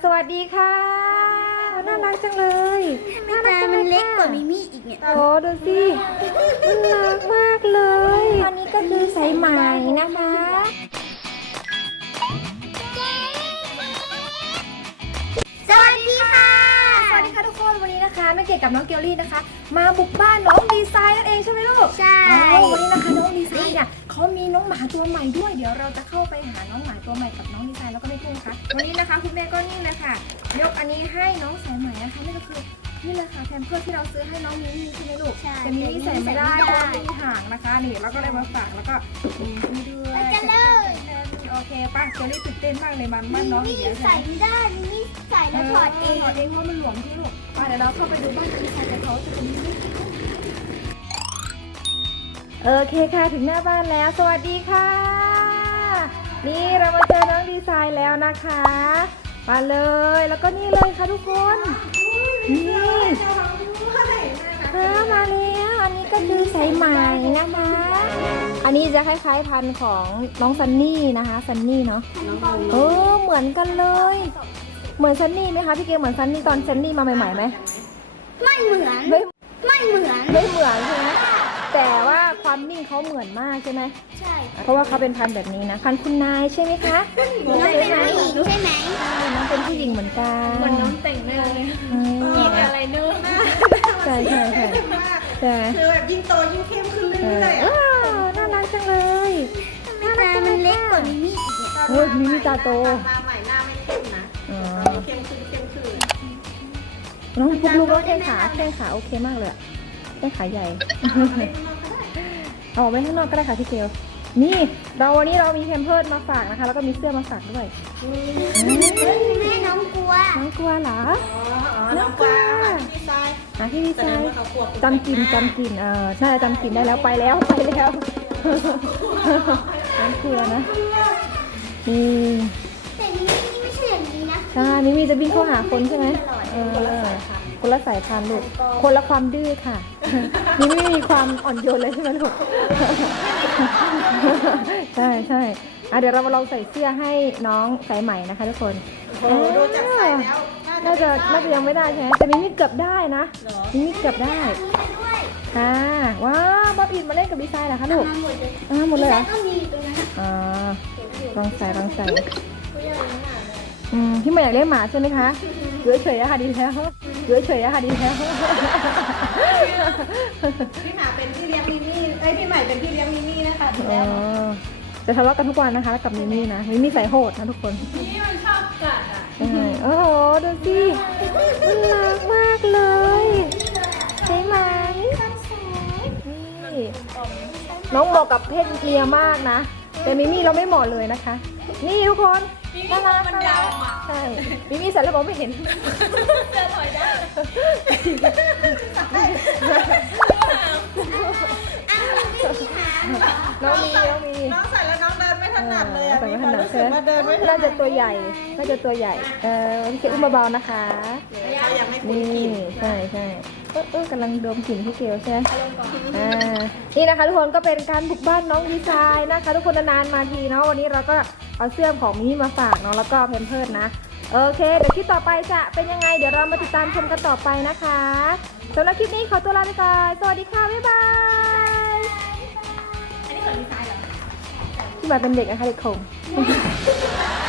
สวัสดีค่ะน่ารักจังเลยน่ารักจังเลยมันเล็กกว่าค่ะมิมี่อีกเนี่ยโอ้ดูสิน่ารักมากเลยอันนี้ก็คือสายไหมนะคะสวัสดีค่ะสวัสดีค่ะทุกคนวันนี้นะคะแม่เกดกับน้องเกลลี่นะคะ มาบุกบ้านน้องดีไซน์นั่นเองใช่ไหมลูกใช่วันนี้นะคะน้องดีไซน์เนี่ยเขามีน้องหมาตัวใหม่ด้วยเดี๋ยวเราจะเข้าไปหาน้องหมาตัวใหม่กับน้องดีไซน์แล้วก็แม่กุ้งค่ะวันนี้นะคะคุณแม่ก็นี่เลยค่ะยกอันนี้ให้น้องสายไหมนะคะนี่ก็คือนี่เลยค่ะแพมเพิร์สที่เราซื้อให้น้องมิมี่ใช่ไหมลูกแต่มิมี่ใส่ไม่ได้เพราะว่ามีห่างนะคะนี่เราก็เลยมาฝากแล้วก็นี่ด้วยกันเลยโอเคป่ะเกลลี่ตื่นเต้นมากเลยมันบ้านน้องอีกแล้วใส่ไม่ได้มิมี่ใส่แล้วถอดเองถอดเองเพราะมันหลวมที่ลูกเดี๋ยวเราเข้าไปดูบ้านดีไซน์กันเขาจะเป็นยังไงโอเคค่ะถึงหน้าบ้านแล้วสวัสดีค่ะนี่เรามาเจอน้องดีไซน์แล้วนะคะมาเลยแล้วก็นี่เลยค่ะทุกคนนี่มาแล้วอันนี้ก็คือสายไหมนะคะอันนี้จะคล้ายๆพันธุ์ของน้องซันนี่นะคะซันนี่เนาะเหมือนกันเลยเหมือนซันนี่ไหมคะพี่เกลเหมือนซันนี่ตอนซันนี่มาใหม่ๆไหมไม่เหมือน ไม่เหมือนไม่เหมือนใช่ไหมแต่ว่าความนิ่งเขาเหมือนมากใช่ไหมใช่เพราะว่าเขาเป็นพันธุ์แบบนี้นะพันธุ์คุณนายใช่ไหมคะน้องเป็นผู้หญิงใช่ไหมน้องเป็นผู้หญิงเหมือนกันเหมือนน้องแต่งหน้าเลยกินอะไรเนื้อใช่ใช่ใช่ใช่คือแบบยิ่งโตยิ่งเข้มขึ้นเรื่อยๆว้าวน่ารักจังเลยทำไมตามันเล็กกว่ามิมี่อีกเนี่ยโอ้ยมิมิตาโตมาใหม่หน้าไม่เข้มนะอ๋อเข้มขึ้นเข้มขึ้นน้องพุกลูกก็แข้งขาโอเคมากเลยอะแข้งขาใหญ่เอาไว้ข้างนอกก็ได้ค่ะพี่เกลนี่วันนี้เรามีแพมเพิร์สมาฝากนะคะแล้วก็มีเสื้อมาฝากด้วยแม่น้องกลัวน้องกลัวเหรอน้องกวางดีไซน์ที่ดีแสไซดงน์ว่าเขาควบจำกลิ่นน่าจะจำกลิ่นได้แล้วไปแล้วน้องกลัวนะนี่แต่มิมี่ไม่ใช่อย่างนี้นะใช่มิมี่จะบินเข้าหาคนใช่ไหมคนละสายพันธุ์ลูกคนละความดื้อค่ะมิมี่มีความอ่อนโยนเลยใช่ไหมลูกใช่ใช่เดี๋ยวเรามาลองใส่เสื้อให้น้องสายใหม่นะคะทุกคนโอ้ดูจากใส่แล้วน่าจะยังไม่ได้ใช่ไหมแต่มิมี่เกือบได้นะมิมี่เกือบได้ด้วยค่ะว้าวบ๊อบอินมาเล่นกับดีไซน์เหรอคะลูกมาหมดเลยหมดเลยเหรอก็มีตรงนั้นลองใส่พี่ใหม่อยากเลี้ยงหมาใช่ไหมคะเฉยเฉยอะค่ะดีแล้วเฉยอะค่ะดีแล้วพี่หมาเป็นพี่เลี้ยงมิมี่พี่ใหม่เป็นพี่เลี้ยงมิมี่นะคะดีแล้วจะทะเลาะกันทุกวันนะคะกับมิมี่นะมิมี่ใส่โหดนะทุกคนนี่มันชอบกัดอ่ะใช่โอ้โหดูสิน่ารักมากเลยใช่ไหมนี่น้องเหมาะกับเพศเมียมากนะแต่มิมี่เราไม่เหมาะเลยนะคะ นี่ทุกคนน่ารักมันดำอ่ะใช่มิมี่ใส่แล้วบอกไม่เห็นเสื้อถอยได้น้องมีน้องใส่แล้วน้องเดินไม่ถนัดเลยอ่ะแต่มีไม่คถวามนัดรู้ใช่สึกไหมว่าเดินไม่ถนัดน่าจะตัวใหญ่พี่เกอุ้มเบาๆนะคะเขายังไม่คุ้นนี่กินใช่กำลังดมกลิ่นพี่เกลใช่ไหมนี่นะคะทุกคนก็เป็นการบุกบ้านน้องดีไซน์นะคะทุกคนนานๆมาทีเนาะวันนี้เราก็เอาเสื้อของมิมี่มาฝากเนาะแล้วก็แพมเพิร์สนะโอเคเดี๋ยวคลิปต่อไปจะเป็นยังไงเดี๋ยวเรามาติดตามชมกันต่อไปนะคะสำหรับคลิปนี้ขอตัวลาไปก่อนสวัสดีค่ะบ๊ายบายอันนี้ของดีไซน์เหรอที่มาเป็นเด็กนะคะเด็กคง